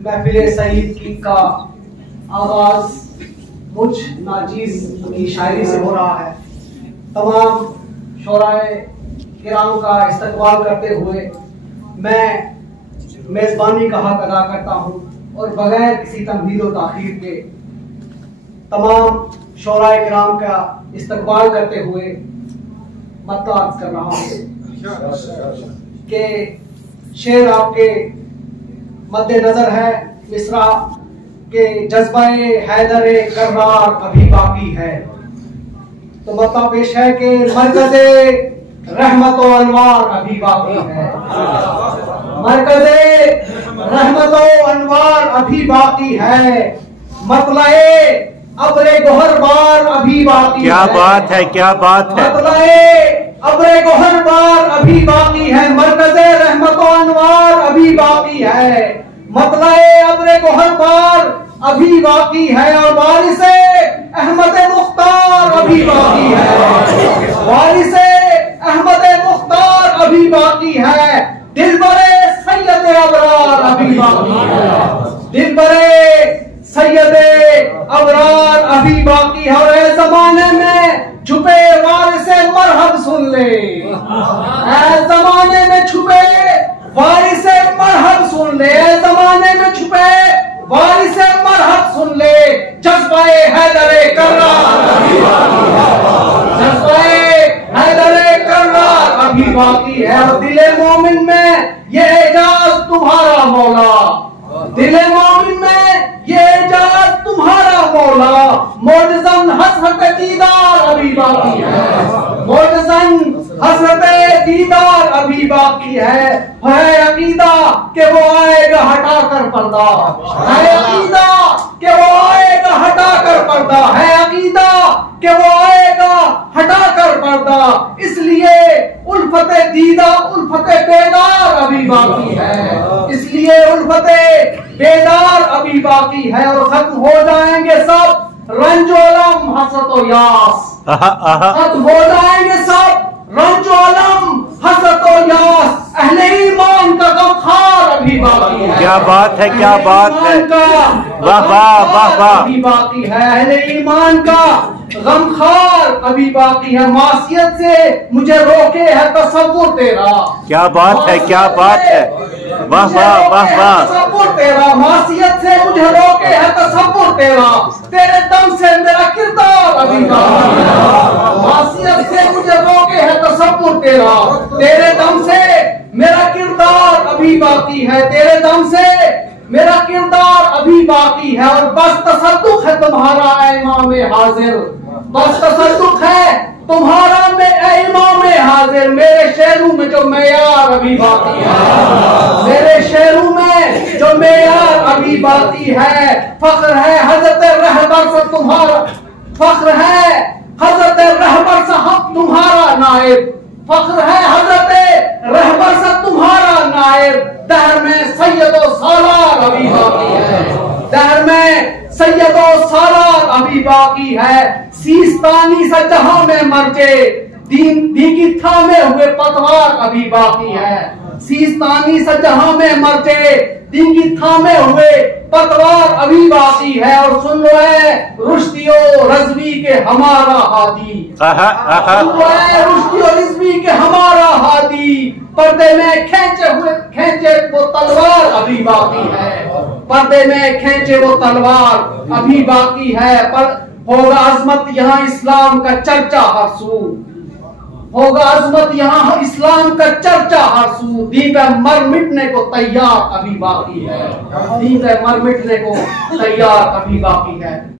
महफिल सईद की का आगाज मुझ नाचीज की शायरी से हो रहा है। तमाम शोराए किराम का इस्तकबाल करते हुए मैं मेजबानी का हक अदा करता हूँ और बगैर किसी तमहीद व ताखीर के तमाम शोराए किराम का इस्तकबाल करते हुए मतलात कर रहा हूँ कि शेर आपके मद्देनजर है। मिसरा के जज्बाए हैदरे कर्रार अभी बाकी है। तो मतलब पेश है कि मरकज़े रहमत व अनवार अभी बाकी है। मरकज़े रहमत व अनवार अभी बाकी है। मतलाए अब्रे गोहर बार अभी बाकी है। क्या बात है, क्या बात है। मतलाए अब्रे गोहर बार अभी बाकी है। मरकज़े रहमत व अनवार अभी बाकी है। मतलाए अब्रे गोहर बार अभी बाकी है। और वारिसे अहमद मुख्तार अभी बाकी है। वारिसे अहमद मुख्तार अभी बाकी है। दिलबरे सैयद अबरार अभी बाकी है। दिलबरे सैयद अबरार अभी बाकी है। और ऐ जमाने में छुपे वारिसे मरहब सुन ले। ऐ जमाने में छुपे वारिसे मरहब सुन ले। ऐ जमाने में छुपे वारिसे मरहब सुन ले। जज्बाए हैदरे कर्रार अभी बाकी है। जज्बाए हैदरे कर्रार अभी बाकी है। और दिले मोमिन में ये एजाज तुम्हारा मौला। दिले मोमिन में ये एजाज तुम्हारा मौला। मोजज़न हसरत दीदार अभी बाकी है। मोजज़न हसरत दीदार अभी बाकी है अकीदा के वो आएगा हटा कर पर्दा। है अकीदा के वो आएगा हटा कर पर्दा। है अकीदा के वो आएगा हटा कर पर्दा। इसलिए उल्फते दीदा उल्फते बेदार अभी बाकी है। इसलिए उल्फते बेदार अभी बाकी है। और खत्म हो जाएंगे सब रंजोलम हसरत यास। खत्म हो जाएंगे सब रंजोलम हसरत यास। अहले ईमान का गमखार अभी बाकी है। क्या बात है, क्या बात है। वाह वाह वाह वाह। अभी बाकी है। अहले ईमान का गमखार अभी बाकी है। मासियत से मुझे रोके है तसव्वुर तेरा। क्या बात है, क्या बात है। वाह वाह वाह वाह। तसव्वुर तेरा। मासियत से मुझे रोके है तसव्वुर तेरा। तेरे दम से मेरा किरदार अभी बाकी है। मासियत से मुझे रोके है तसव्वुर तेरा। तेरे दम से मेरा किरदार अभी बाकी है। तेरे दम से मेरा किरदार अभी बाकी है। और बस तसद्दुक है तुम्हारा ऐ इमाम हाजिर। बस तसद्दुक है तुम्हारा में इमाम हाजिर। मेरे शेरों में जो मेयार अभी बाकी है। मेरे शेरों में जो मेयार अभी बाकी है। फख्र है हजरत रहबर से तुम्हारा। फख्र है हजरत रहबर साहब तुम्हारा नायब। फख्र है हजरत रहबर से तुम्हारा नायब। दहर में सैयदो सालार अभी बाकी है। दहर में सैयदो सालार अभी बाकी है। सीस्तानी से जहां में मर्जे दीन की थामे हुए पतवार अभी बाकी है। सीस्तानी से जहां में मर्जे दिन की थामे हुए पतवार अभी बाकी है। और सुन लो है रुश्दियो रज़वी के हमारा हादी। सुन लो है रुश्दियो रज़वी के हमारा हादी। पर्दे में खेचे वो तलवार अभी बाकी है। पर्दे में खेचे वो तलवार अभी बाकी है। पर होगा अजमत यहाँ इस्लाम का चर्चा हर सू। होगा अजमत यहाँ इस्लाम का चर्चा हर सू। दीन पे मर मिटने को तैयार अभी बाकी है। दीन पे मर मिटने को तैयार अभी बाकी है।